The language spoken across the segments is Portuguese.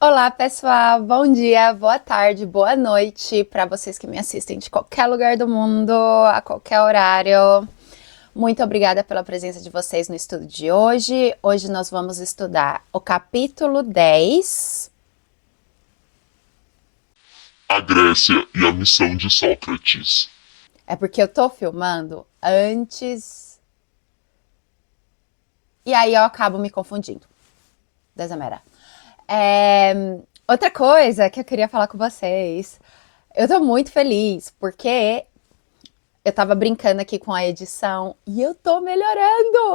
Olá, pessoal. Bom dia, boa tarde, boa noite para vocês que me assistem de qualquer lugar do mundo, a qualquer horário. Muito obrigada pela presença de vocês no estudo de hoje. Hoje nós vamos estudar o capítulo 10. A Grécia e a missão de Sócrates. É porque eu tô filmando antes e aí eu acabo me confundindo. Desamera. Outra coisa que eu queria falar com vocês. Eu tô muito feliz porque eu tava brincando aqui com a edição e eu tô melhorando.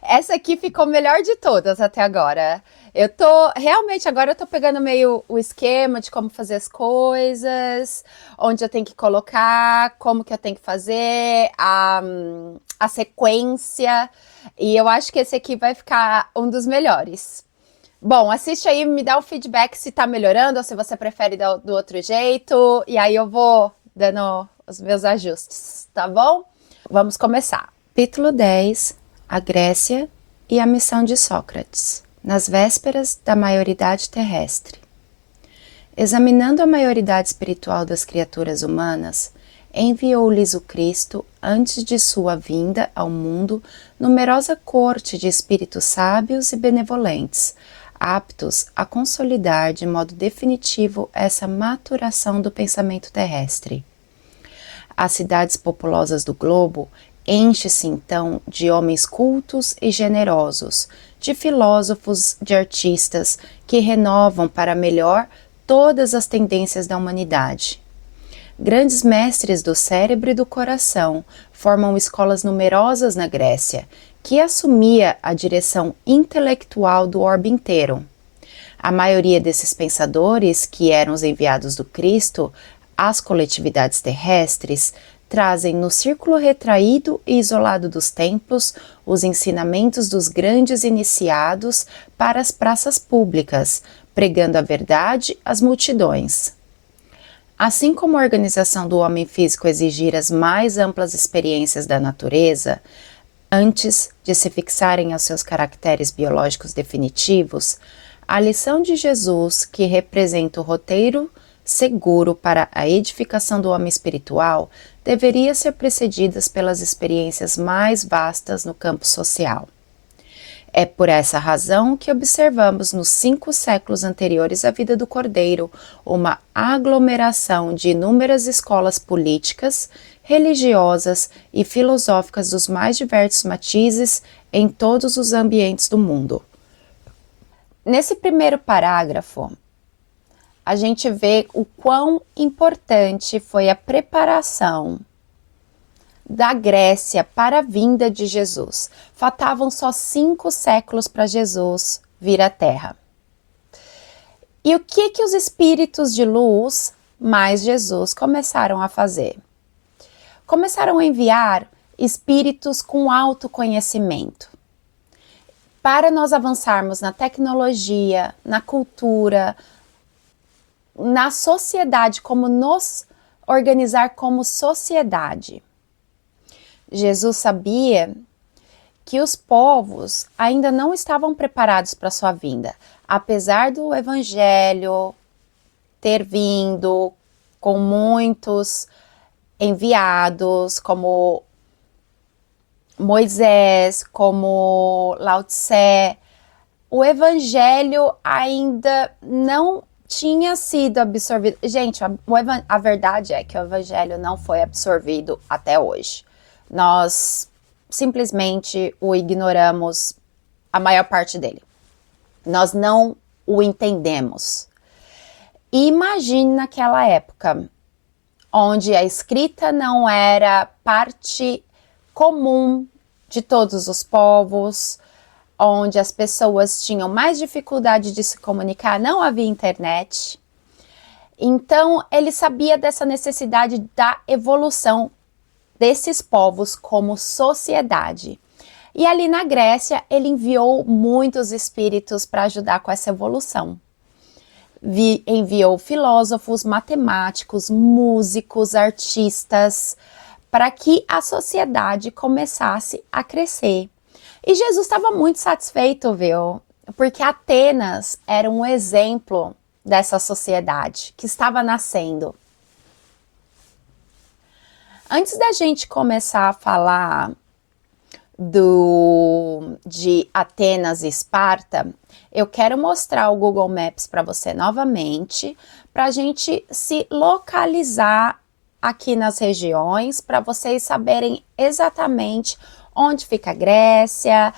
Essa aqui ficou melhor de todas até agora. Realmente, agora eu tô pegando meio o esquema de como fazer as coisas, onde eu tenho que colocar, como que eu tenho que fazer, a sequência, e eu acho que esse aqui vai ficar um dos melhores. Bom, assiste aí, me dá o feedback se tá melhorando ou se você prefere do outro jeito. E aí eu vou dando os meus ajustes, tá bom? Vamos começar. Capítulo 10: A Grécia e a missão de Sócrates, nas vésperas da maioridade terrestre. Examinando a maioridade espiritual das criaturas humanas, enviou-lhes o Cristo, antes de sua vinda ao mundo, numerosa corte de espíritos sábios e benevolentes, aptos a consolidar de modo definitivo essa maturação do pensamento terrestre. As cidades populosas do globo enche-se então de homens cultos e generosos, de filósofos, de artistas que renovam para melhor todas as tendências da humanidade. Grandes mestres do cérebro e do coração formam escolas numerosas na Grécia, que assumia a direção intelectual do orbe inteiro. A maioria desses pensadores, que eram os enviados do Cristo às coletividades terrestres, trazem no círculo retraído e isolado dos templos os ensinamentos dos grandes iniciados para as praças públicas, pregando a verdade às multidões. Assim como a organização do homem físico exigir as mais amplas experiências da natureza, antes de se fixarem aos seus caracteres biológicos definitivos, a lição de Jesus, que representa o roteiro seguro para a edificação do homem espiritual, deveria ser precedida pelas experiências mais vastas no campo social. É por essa razão que observamos nos 5 séculos anteriores à vida do Cordeiro uma aglomeração de inúmeras escolas políticas, religiosas e filosóficas dos mais diversos matizes em todos os ambientes do mundo. Nesse primeiro parágrafo, a gente vê o quão importante foi a preparação da Grécia para a vinda de Jesus. Faltavam só 5 séculos para Jesus vir à Terra. E o que os espíritos de luz, mais Jesus, começaram a fazer? Começaram a enviar espíritos com autoconhecimento. Para nós avançarmos na tecnologia, na cultura, na sociedade, como nos organizar como sociedade. Jesus sabia que os povos ainda não estavam preparados para sua vinda, apesar do evangelho ter vindo com muitos enviados, como Moisés, como Lao Tse, o evangelho ainda não tinha sido absorvido. Gente, a verdade é que o evangelho não foi absorvido até hoje. Nós simplesmente o ignoramos, a maior parte dele. Nós não o entendemos. E imagine naquela época, onde a escrita não era parte comum de todos os povos, onde as pessoas tinham mais dificuldade de se comunicar, não havia internet. Então, ele sabia dessa necessidade da evolução desses povos como sociedade. E ali na Grécia, ele enviou muitos espíritos para ajudar com essa evolução. Enviou filósofos, matemáticos, músicos, artistas, para que a sociedade começasse a crescer. E Jesus estava muito satisfeito, viu? Porque Atenas era um exemplo dessa sociedade que estava nascendo. Antes da gente começar a falar de Atenas e Esparta, eu quero mostrar o Google Maps para você novamente, para a gente se localizar aqui nas regiões, para vocês saberem exatamente onde fica a Grécia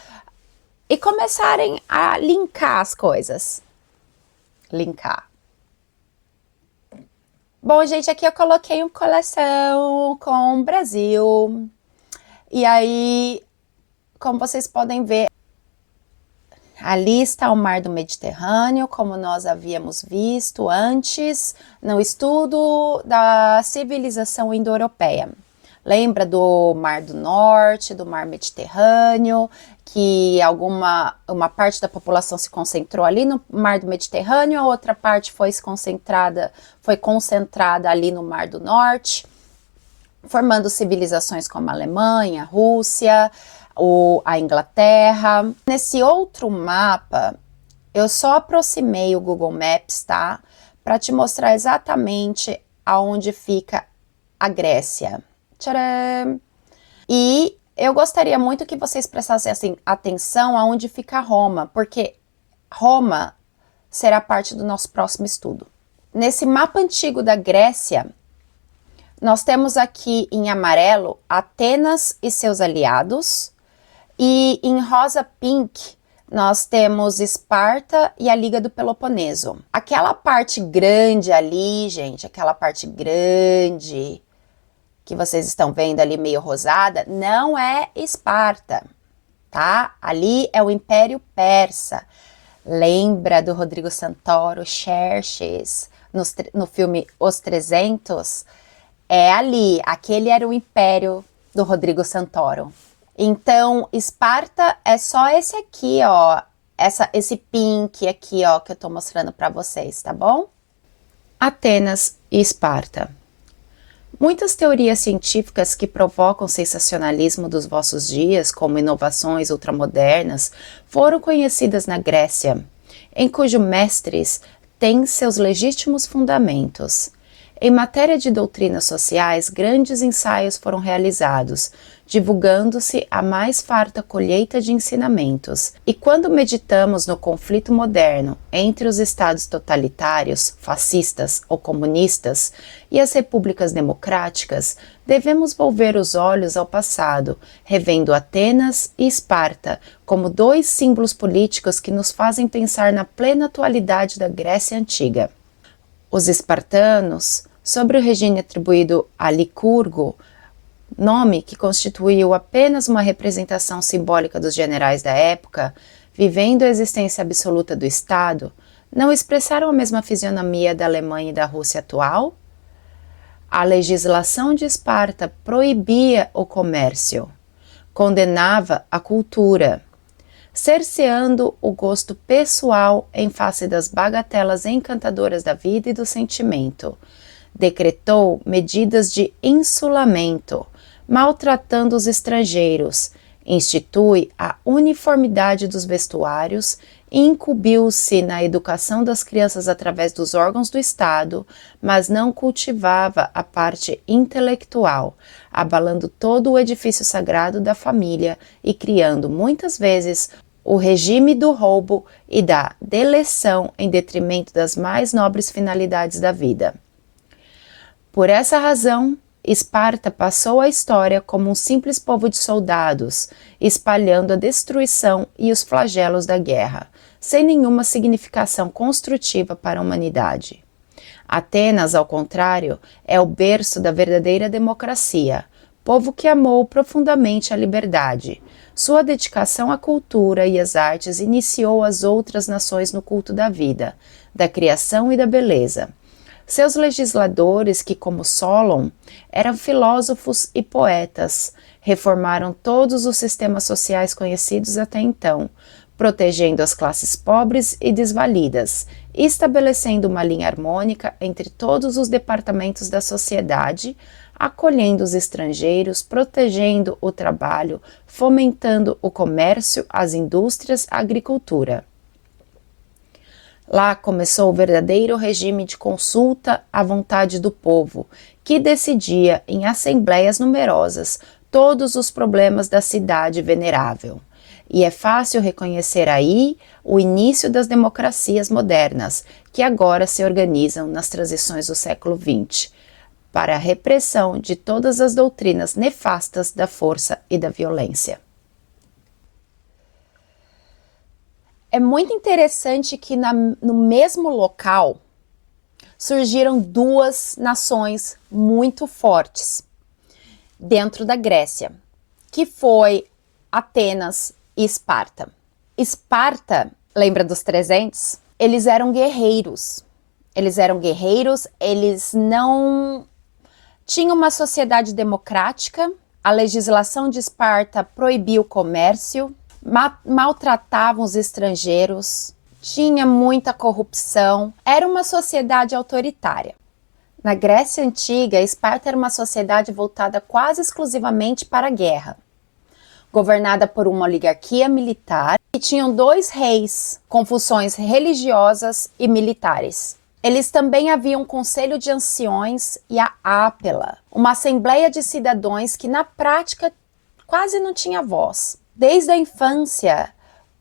e começarem a linkar as coisas. Linkar. Bom, gente, aqui eu coloquei uma coleção com o Brasil. E aí, como vocês podem ver, ali está o Mar do Mediterrâneo, como nós havíamos visto antes no estudo da civilização indo-europeia. Lembra do Mar do Norte, do Mar Mediterrâneo, que uma parte da população se concentrou ali no Mar do Mediterrâneo, a outra parte foi concentrada ali no Mar do Norte, formando civilizações como a Alemanha, a Rússia, a Inglaterra. Nesse outro mapa, eu só aproximei o Google Maps, tá? Para te mostrar exatamente aonde fica a Grécia. Tcharam! E eu gostaria muito que vocês prestassem assim, atenção aonde fica Roma, porque Roma será parte do nosso próximo estudo. Nesse mapa antigo da Grécia, nós temos aqui em amarelo Atenas e seus aliados, e em rosa pink nós temos Esparta e a Liga do Peloponeso. Aquela parte grande ali, gente, aquela parte grande que vocês estão vendo ali meio rosada, não é Esparta, tá? Ali é o Império Persa. Lembra do Rodrigo Santoro, Xerxes, no filme Os 300? É ali, aquele era o Império do Rodrigo Santoro. Então, Esparta é só esse aqui, ó, esse pink aqui, ó, que eu tô mostrando para vocês, tá bom? Atenas e Esparta. Muitas teorias científicas que provocam sensacionalismo dos vossos dias, como inovações ultramodernas, foram conhecidas na Grécia, em cujos mestres têm seus legítimos fundamentos. Em matéria de doutrinas sociais, grandes ensaios foram realizados, divulgando-se a mais farta colheita de ensinamentos. E quando meditamos no conflito moderno entre os estados totalitários, fascistas ou comunistas, e as repúblicas democráticas, devemos volver os olhos ao passado, revendo Atenas e Esparta como dois símbolos políticos que nos fazem pensar na plena atualidade da Grécia Antiga. Os espartanos, sobre o regime atribuído a Licurgo, nome que constituiu apenas uma representação simbólica dos generais da época, vivendo a existência absoluta do Estado, não expressaram a mesma fisionomia da Alemanha e da Rússia atual? A legislação de Esparta proibia o comércio, condenava a cultura, cerceando o gosto pessoal em face das bagatelas encantadoras da vida e do sentimento. Decretou medidas de insulamento, maltratando os estrangeiros, institui a uniformidade dos vestuários, incumbiu-se na educação das crianças através dos órgãos do Estado, mas não cultivava a parte intelectual, abalando todo o edifício sagrado da família e criando muitas vezes o regime do roubo e da deleção em detrimento das mais nobres finalidades da vida. Por essa razão, Esparta passou à história como um simples povo de soldados, espalhando a destruição e os flagelos da guerra, sem nenhuma significação construtiva para a humanidade. Atenas, ao contrário, é o berço da verdadeira democracia, povo que amou profundamente a liberdade. Sua dedicação à cultura e às artes iniciou as outras nações no culto da vida, da criação e da beleza. Seus legisladores, que como Solon, eram filósofos e poetas, reformaram todos os sistemas sociais conhecidos até então, protegendo as classes pobres e desvalidas, estabelecendo uma linha harmônica entre todos os departamentos da sociedade, acolhendo os estrangeiros, protegendo o trabalho, fomentando o comércio, as indústrias, a agricultura. Lá começou o verdadeiro regime de consulta à vontade do povo, que decidia em assembleias numerosas todos os problemas da cidade venerável. E é fácil reconhecer aí o início das democracias modernas, que agora se organizam nas transições do século XX, para a repressão de todas as doutrinas nefastas da força e da violência. É muito interessante que no mesmo local surgiram duas nações muito fortes dentro da Grécia, que foi Atenas e Esparta. Esparta, lembra dos 300? Eles eram guerreiros. Eles não tinham uma sociedade democrática. A legislação de Esparta proibia o comércio, maltratavam os estrangeiros, tinha muita corrupção, era uma sociedade autoritária. Na Grécia Antiga, Esparta era uma sociedade voltada quase exclusivamente para a guerra, governada por uma oligarquia militar e tinham 2 reis com funções religiosas e militares. Eles também haviam um conselho de anciões e a Ápela, uma assembleia de cidadãos que na prática quase não tinha voz. Desde a infância,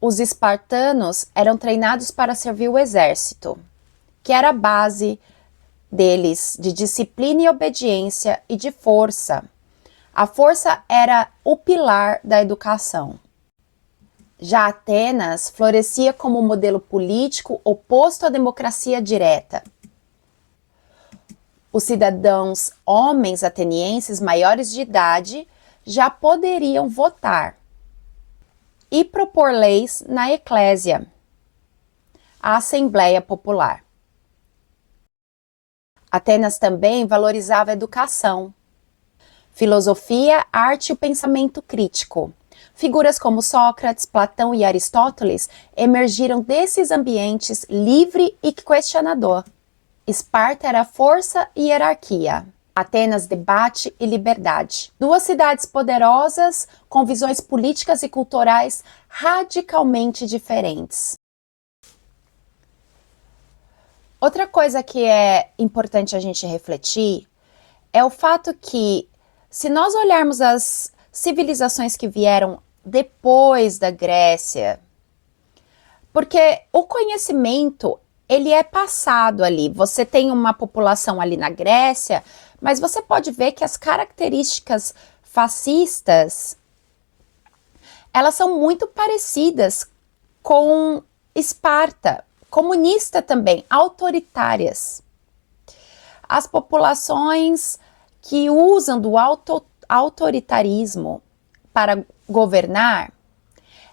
os espartanos eram treinados para servir o exército, que era a base deles de disciplina e obediência e de força. A força era o pilar da educação. Já Atenas florescia como modelo político oposto à democracia direta. Os cidadãos homens atenienses maiores de idade já poderiam votar e propor leis na eclésia, a Assembleia Popular. Atenas também valorizava a educação, filosofia, arte e o pensamento crítico. Figuras como Sócrates, Platão e Aristóteles emergiram desses ambientes livre e questionador. Esparta era força e hierarquia. Atenas, debate e liberdade. 2 cidades poderosas com visões políticas e culturais radicalmente diferentes. Outra coisa que é importante a gente refletir é o fato que, se nós olharmos as civilizações que vieram depois da Grécia, porque o conhecimento ele é passado ali. Você tem uma população ali na Grécia, mas você pode ver que as características fascistas, elas são muito parecidas com Esparta, comunista também, autoritárias. As populações que usam do autoritarismo para governar,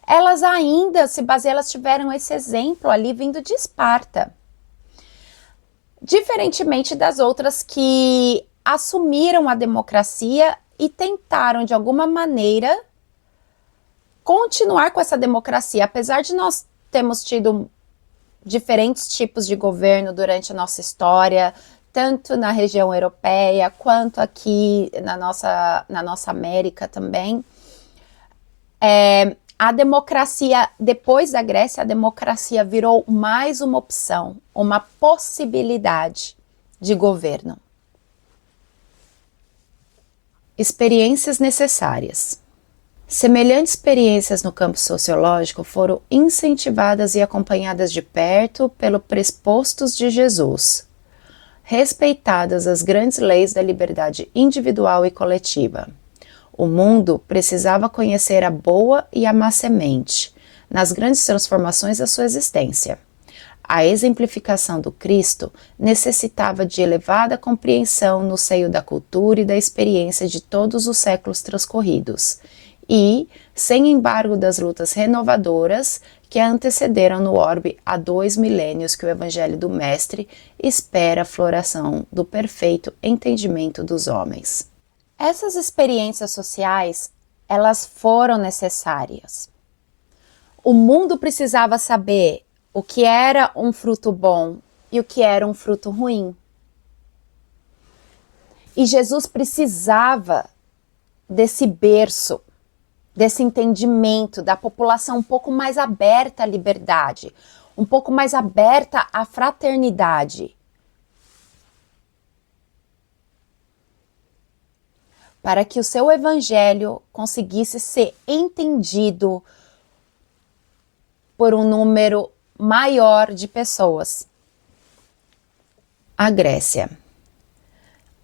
elas ainda se baseiam, elas tiveram esse exemplo ali vindo de Esparta. Diferentemente das outras que assumiram a democracia e tentaram, de alguma maneira, continuar com essa democracia. Apesar de nós termos tido diferentes tipos de governo durante a nossa história, tanto na região europeia, quanto aqui na nossa América também, a democracia, depois da Grécia, a democracia virou mais uma opção, uma possibilidade de governo. Experiências necessárias. Semelhantes experiências no campo sociológico foram incentivadas e acompanhadas de perto pelos prespostos de Jesus, respeitadas as grandes leis da liberdade individual e coletiva. O mundo precisava conhecer a boa e a má semente, nas grandes transformações da sua existência. A exemplificação do Cristo necessitava de elevada compreensão no seio da cultura e da experiência de todos os séculos transcorridos, e, sem embargo das lutas renovadoras que a antecederam no orbe há 2 milênios que o Evangelho do Mestre espera a floração do perfeito entendimento dos homens. Essas experiências sociais, elas foram necessárias. O mundo precisava saber o que era um fruto bom e o que era um fruto ruim. E Jesus precisava desse berço, desse entendimento da população um pouco mais aberta à liberdade, um pouco mais aberta à fraternidade. Para que o seu evangelho conseguisse ser entendido por um número maior de pessoas. A Grécia.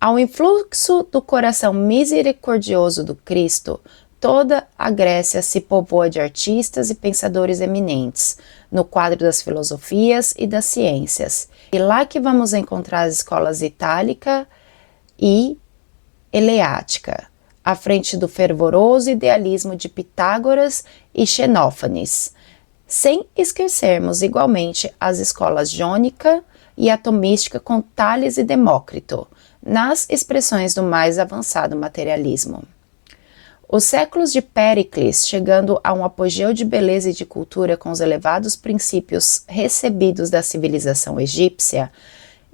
Ao influxo do coração misericordioso do Cristo, toda a Grécia se povoa de artistas e pensadores eminentes, no quadro das filosofias e das ciências. E lá que vamos encontrar as escolas itálica e eleática, à frente do fervoroso idealismo de Pitágoras e Xenófanes, sem esquecermos igualmente as escolas jônica e atomística com Tales e Demócrito, nas expressões do mais avançado materialismo. Os séculos de Péricles, chegando a um apogeu de beleza e de cultura com os elevados princípios recebidos da civilização egípcia,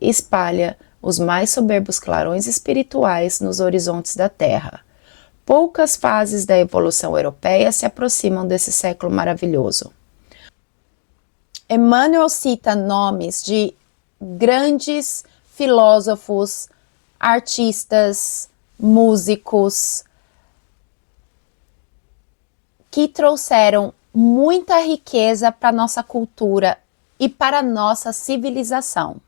espalha os mais soberbos clarões espirituais nos horizontes da Terra. Poucas fases da evolução europeia se aproximam desse século maravilhoso. Emmanuel cita nomes de grandes filósofos, artistas, músicos, que trouxeram muita riqueza para a nossa cultura e para a nossa civilização.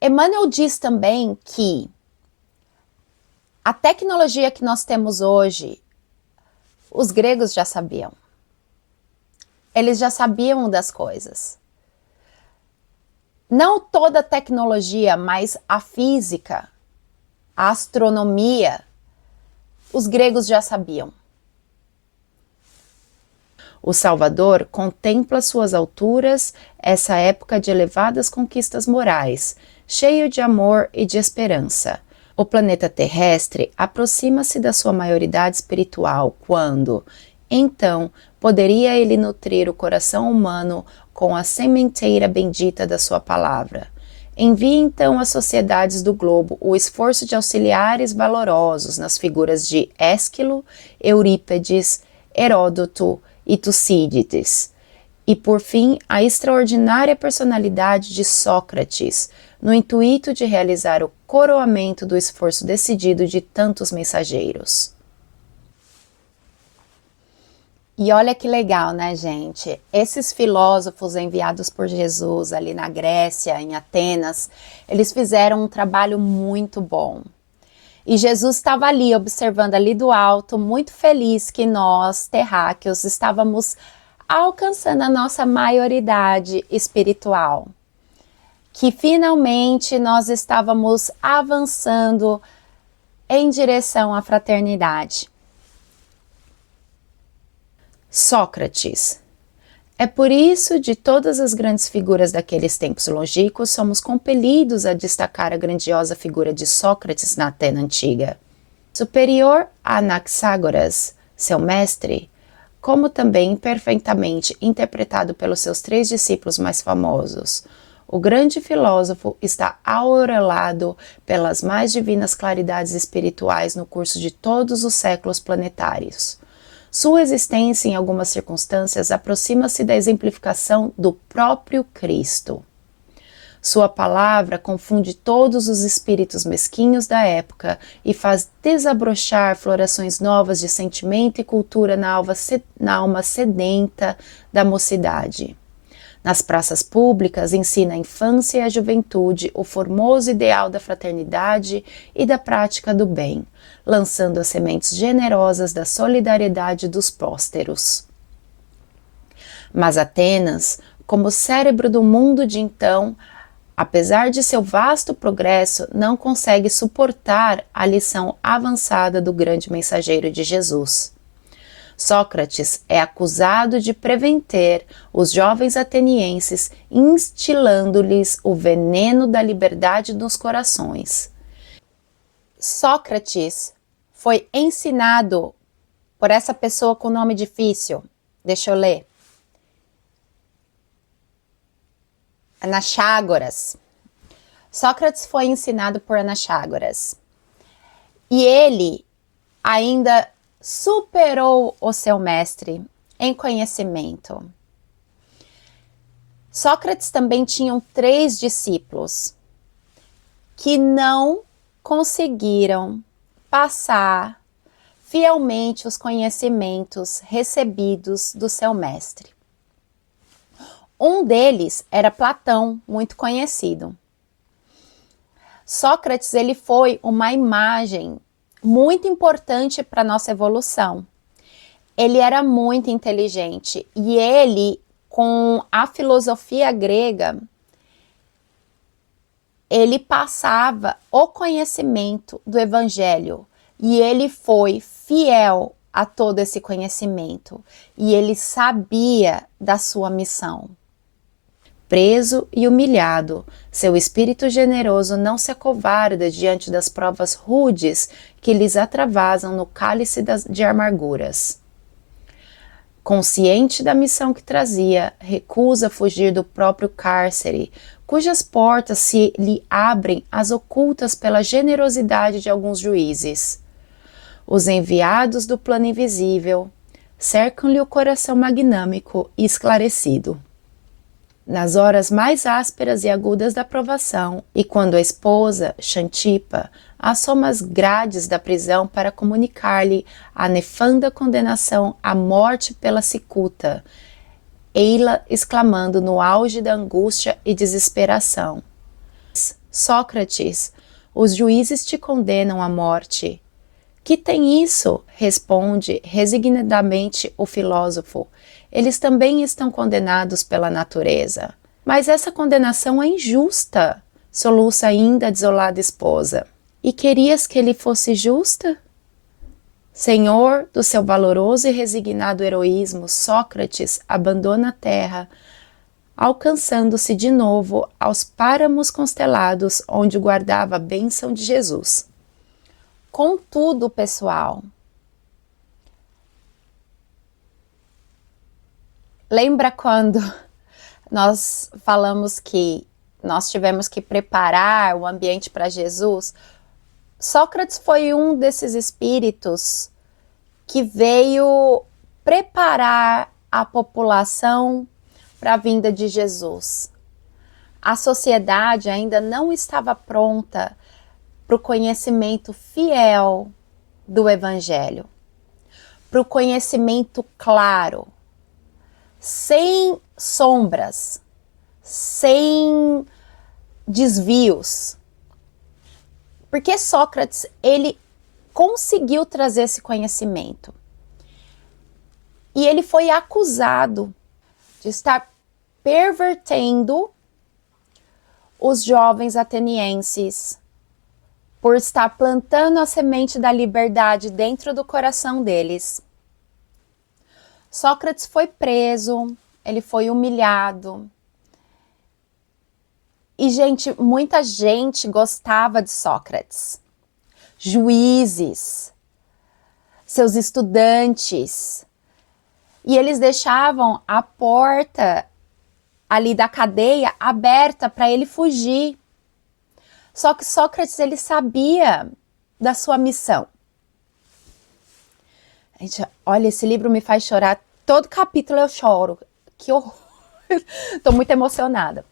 Emmanuel diz também que a tecnologia que nós temos hoje, os gregos já sabiam. Eles já sabiam das coisas. Não toda a tecnologia, mas a física, a astronomia, os gregos já sabiam. O Salvador contempla suas alturas, essa época de elevadas conquistas morais, cheio de amor e de esperança. O planeta terrestre aproxima-se da sua maioridade espiritual quando, então, poderia ele nutrir o coração humano com a sementeira bendita da sua palavra. Envie então às sociedades do globo o esforço de auxiliares valorosos nas figuras de Ésquilo, Eurípedes, Heródoto e Tucídides, e por fim a extraordinária personalidade de Sócrates, no intuito de realizar o coroamento do esforço decidido de tantos mensageiros. E olha que legal, né, gente? Esses filósofos enviados por Jesus ali na Grécia, em Atenas, eles fizeram um trabalho muito bom. E Jesus estava ali, observando ali do alto, muito feliz que nós, terráqueos, estávamos alcançando a nossa maioridade espiritual. Que finalmente nós estávamos avançando em direção à fraternidade. Sócrates. É por isso, de todas as grandes figuras daqueles tempos longínquos, somos compelidos a destacar a grandiosa figura de Sócrates na Atena antiga. Superior a Anaxágoras, seu mestre, como também perfeitamente interpretado pelos seus 3 discípulos mais famosos, o grande filósofo está aureolado pelas mais divinas claridades espirituais no curso de todos os séculos planetários. Sua existência, em algumas circunstâncias, aproxima-se da exemplificação do próprio Cristo. Sua palavra confunde todos os espíritos mesquinhos da época e faz desabrochar florações novas de sentimento e cultura na alma sedenta da mocidade. Nas praças públicas, ensina a infância e a juventude o formoso ideal da fraternidade e da prática do bem, lançando as sementes generosas da solidariedade dos prósperos. Mas Atenas, como cérebro do mundo de então, apesar de seu vasto progresso, não consegue suportar a lição avançada do grande mensageiro de Jesus. Sócrates é acusado de preventer os jovens atenienses, instilando-lhes o veneno da liberdade nos corações. Sócrates foi ensinado por essa pessoa com nome difícil. Deixa eu ler. Anaxágoras. Sócrates foi ensinado por Anaxágoras. E ele ainda superou o seu mestre em conhecimento. Sócrates também tinha 3 discípulos que não conseguiram passar fielmente os conhecimentos recebidos do seu mestre. Um deles era Platão, muito conhecido. Sócrates, ele foi uma imagem muito importante para a nossa evolução. Ele era muito inteligente e ele, com a filosofia grega, ele passava o conhecimento do evangelho e ele foi fiel a todo esse conhecimento e ele sabia da sua missão. Preso e humilhado, seu espírito generoso não se acovarda diante das provas rudes que lhes atravessam no cálice de amarguras. Consciente da missão que trazia, recusa fugir do próprio cárcere, cujas portas se lhe abrem às ocultas pela generosidade de alguns juízes. Os enviados do plano invisível cercam-lhe o coração magnâmico e esclarecido. Nas horas mais ásperas e agudas da provação, e quando a esposa, Xantipa, assoma as grades da prisão para comunicar-lhe a nefanda condenação à morte pela cicuta, ei-la exclamando no auge da angústia e desesperação: Sócrates, os juízes te condenam à morte. Que tem isso? Responde resignadamente o filósofo. Eles também estão condenados pela natureza. Mas essa condenação é injusta, soluça ainda a desolada esposa. E querias que ele fosse justa? Senhor do seu valoroso e resignado heroísmo, Sócrates abandona a terra, alcançando-se de novo aos páramos constelados onde guardava a bênção de Jesus. Contudo, pessoal, lembra quando nós falamos que nós tivemos que preparar o ambiente para Jesus? Sócrates foi um desses espíritos que veio preparar a população para a vinda de Jesus. A sociedade ainda não estava pronta para o conhecimento fiel do Evangelho, para o conhecimento claro, sem sombras, sem desvios. Porque Sócrates, ele conseguiu trazer esse conhecimento. E ele foi acusado de estar pervertendo os jovens atenienses, por estar plantando a semente da liberdade dentro do coração deles. Sócrates foi preso, ele foi humilhado. E, gente, muita gente gostava de Sócrates. Juízes, seus estudantes. E eles deixavam a porta ali da cadeia aberta para ele fugir. Só que Sócrates, ele sabia da sua missão. Gente, olha, esse livro me faz chorar. Todo capítulo eu choro. Que horror. Estou muito emocionada.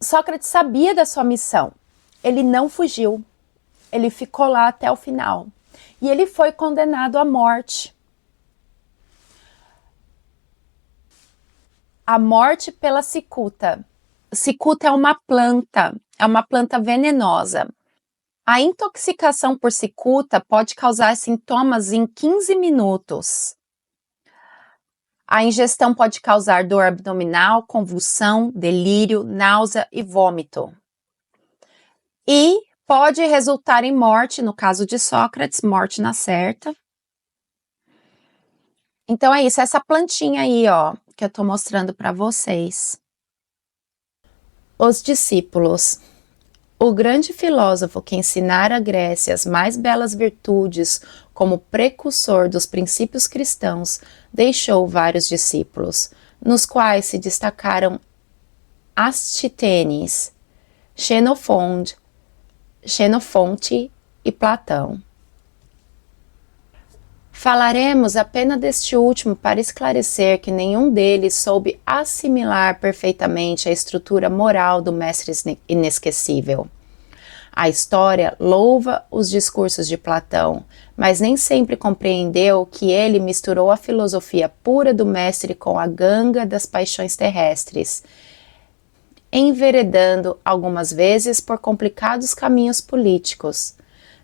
Sócrates sabia da sua missão. Ele não fugiu. Ele ficou lá até o final. E ele foi condenado à morte. A morte pela cicuta. Cicuta é uma planta venenosa. A intoxicação por cicuta pode causar sintomas em 15 minutos. A ingestão pode causar dor abdominal, convulsão, delírio, náusea e vômito. E pode resultar em morte, no caso de Sócrates, morte na certa. Então é isso, essa plantinha aí, ó, que eu tô mostrando para vocês. Os discípulos. O grande filósofo que ensinara à Grécia as mais belas virtudes como precursor dos princípios cristãos, deixou vários discípulos, nos quais se destacaram Astítenes, Xenofonte e Platão. Falaremos apenas deste último para esclarecer que nenhum deles soube assimilar perfeitamente a estrutura moral do mestre inesquecível. A história louva os discursos de Platão, mas nem sempre compreendeu que ele misturou a filosofia pura do mestre com a ganga das paixões terrestres, enveredando algumas vezes por complicados caminhos políticos.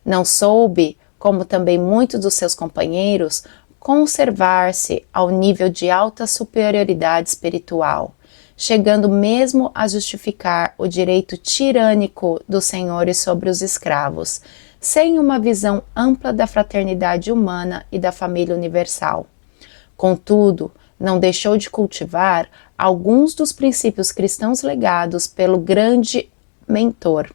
Não soube, como também muitos dos seus companheiros, conservar-se ao nível de alta superioridade espiritual, chegando mesmo a justificar o direito tirânico dos senhores sobre os escravos, sem uma visão ampla da fraternidade humana e da família universal. Contudo, não deixou de cultivar alguns dos princípios cristãos legados pelo grande mentor,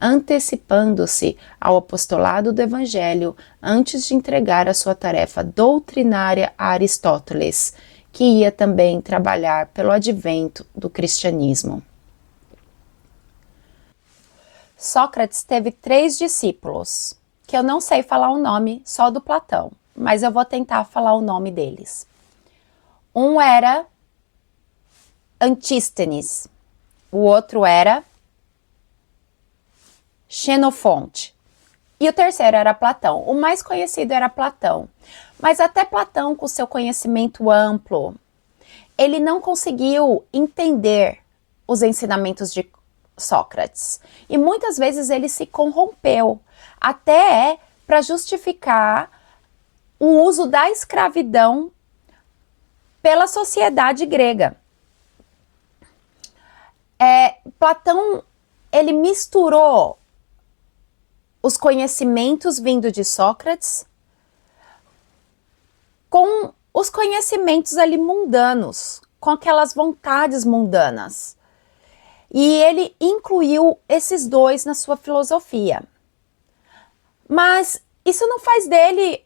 antecipando-se ao apostolado do Evangelho antes de entregar a sua tarefa doutrinária a Aristóteles, que ia também trabalhar pelo advento do cristianismo. Sócrates teve 3 discípulos, que eu não sei falar o nome só do Platão, mas eu vou tentar falar o nome deles. Um era Antístenes, o outro era Xenofonte e o terceiro era Platão. O mais conhecido era Platão, mas até Platão, com seu conhecimento amplo, ele não conseguiu entender os ensinamentos de Sócrates e muitas vezes ele se corrompeu, até para justificar o uso da escravidão pela sociedade grega. Platão, ele misturou os conhecimentos vindo de Sócrates com os conhecimentos ali mundanos, com aquelas vontades mundanas. E ele incluiu esses dois na sua filosofia. Mas isso não faz dele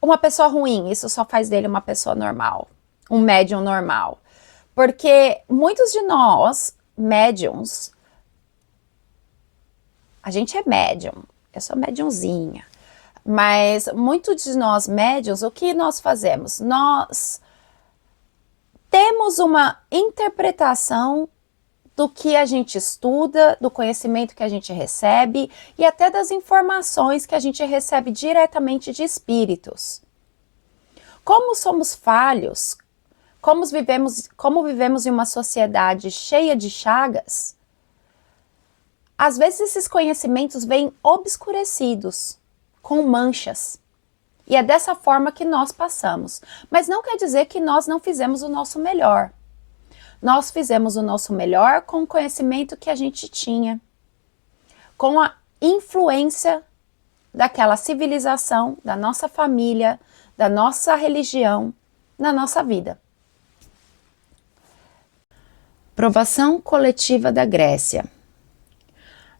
uma pessoa ruim, isso só faz dele uma pessoa normal, um médium normal. Porque muitos de nós, médiums, a gente é médium, eu sou médiumzinha, mas muitos de nós médiums, o que nós fazemos? Nós temos uma interpretação do que a gente estuda, do conhecimento que a gente recebe e até das informações que a gente recebe diretamente de espíritos. Como somos falhos, como vivemos em uma sociedade cheia de chagas, às vezes esses conhecimentos vêm obscurecidos, com manchas. E é dessa forma que nós passamos. Mas não quer dizer que nós não fizemos o nosso melhor. Nós fizemos o nosso melhor com o conhecimento que a gente tinha, com a influência daquela civilização, da nossa família, da nossa religião, na nossa vida. Provação coletiva da Grécia.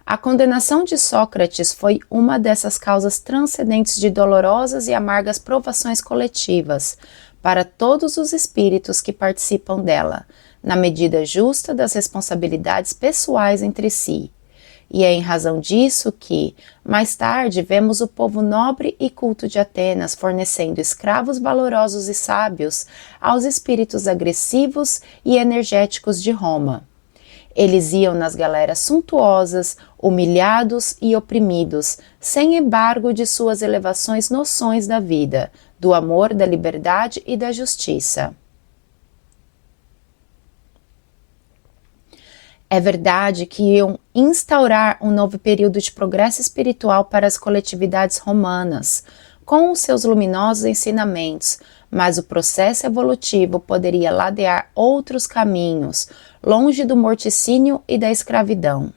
A condenação de Sócrates foi uma dessas causas transcendentes de dolorosas e amargas provações coletivas para todos os espíritos que participam dela, na medida justa das responsabilidades pessoais entre si. E é em razão disso que, mais tarde, vemos o povo nobre e culto de Atenas fornecendo escravos valorosos e sábios aos espíritos agressivos e energéticos de Roma. Eles iam nas galeras suntuosas, humilhados e oprimidos, sem embargo de suas elevações noções da vida, do amor, da liberdade e da justiça. É verdade que iam instaurar um novo período de progresso espiritual para as coletividades romanas, com os seus luminosos ensinamentos, mas o processo evolutivo poderia ladear outros caminhos, longe do morticínio e da escravidão.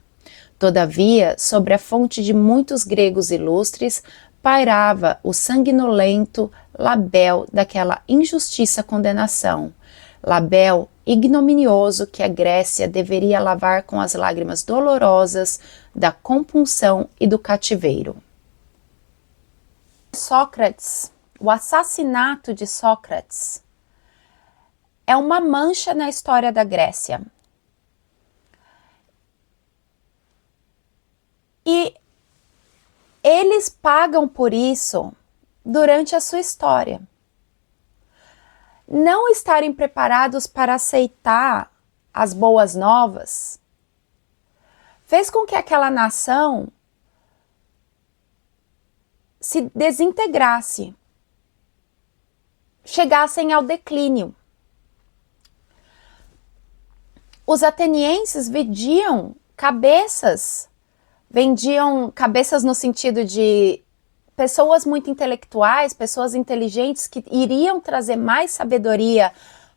Todavia, sobre a fonte de muitos gregos ilustres, pairava o sanguinolento labéu daquela injustiça condenação, labéu ignominioso que a Grécia deveria lavar com as lágrimas dolorosas da compunção e do cativeiro. Sócrates, o assassinato de Sócrates, é uma mancha na história da Grécia. E eles pagam por isso durante a sua história. Não estarem preparados para aceitar as boas novas fez com que aquela nação se desintegrasse, chegassem ao declínio. Os atenienses vendiam cabeças no sentido de pessoas muito intelectuais, pessoas inteligentes que iriam trazer mais sabedoria,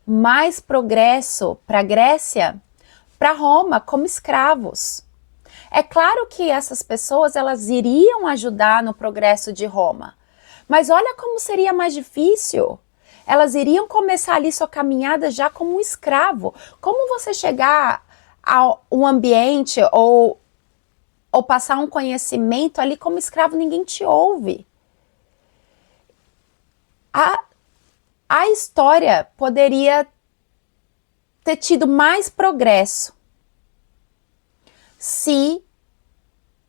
mais progresso para a Grécia, para Roma, como escravos. É claro que essas pessoas elas iriam ajudar no progresso de Roma, mas olha como seria mais difícil. Elas iriam começar ali sua caminhada já como um escravo. Como você chegar a um ambiente ou passar um conhecimento ali como escravo, ninguém te ouve. A história poderia ter tido mais progresso se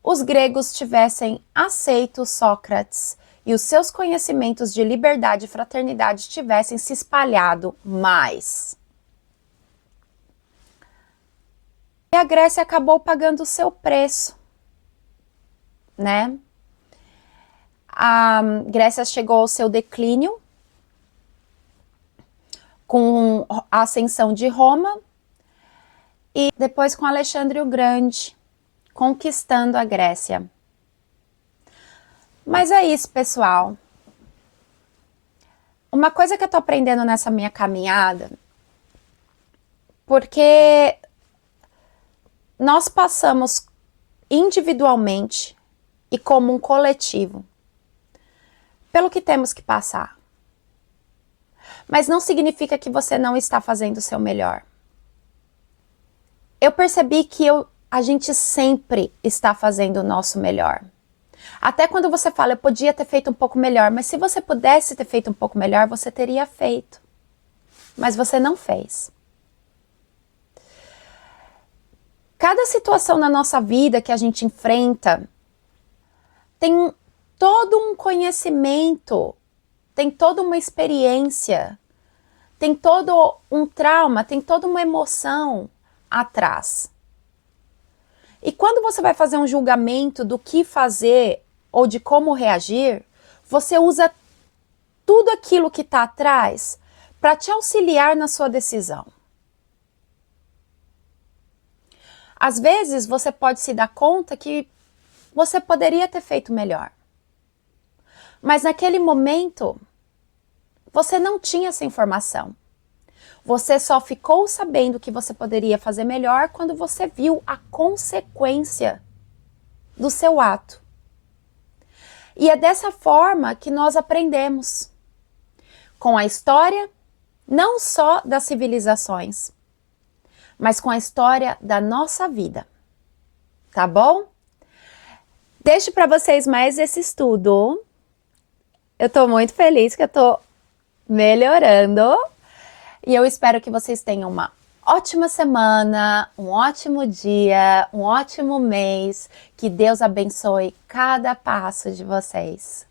os gregos tivessem aceito Sócrates e os seus conhecimentos de liberdade e fraternidade tivessem se espalhado mais. E a Grécia acabou pagando o seu preço, né? A Grécia chegou ao seu declínio com a ascensão de Roma e depois com Alexandre o Grande conquistando a Grécia. Mas é isso, pessoal. Uma coisa que eu tô aprendendo nessa minha caminhada, porque nós passamos individualmente e como um coletivo pelo que temos que passar. Mas não significa que você não está fazendo o seu melhor. Eu percebi que a gente sempre está fazendo o nosso melhor. Até quando você fala, eu podia ter feito um pouco melhor, mas se você pudesse ter feito um pouco melhor, você teria feito. Mas você não fez. Cada situação na nossa vida que a gente enfrenta tem todo um conhecimento, tem toda uma experiência, tem todo um trauma, tem toda uma emoção atrás. E quando você vai fazer um julgamento do que fazer ou de como reagir, você usa tudo aquilo que está atrás para te auxiliar na sua decisão. Às vezes você pode se dar conta que você poderia ter feito melhor. Mas naquele momento, você não tinha essa informação. Você só ficou sabendo que você poderia fazer melhor quando você viu a consequência do seu ato. E é dessa forma que nós aprendemos. Com a história, não só das civilizações, mas com a história da nossa vida. Tá bom? Deixo para vocês mais esse estudo. Eu tô muito feliz que eu tô melhorando. E eu espero que vocês tenham uma ótima semana, um ótimo dia, um ótimo mês. Que Deus abençoe cada passo de vocês.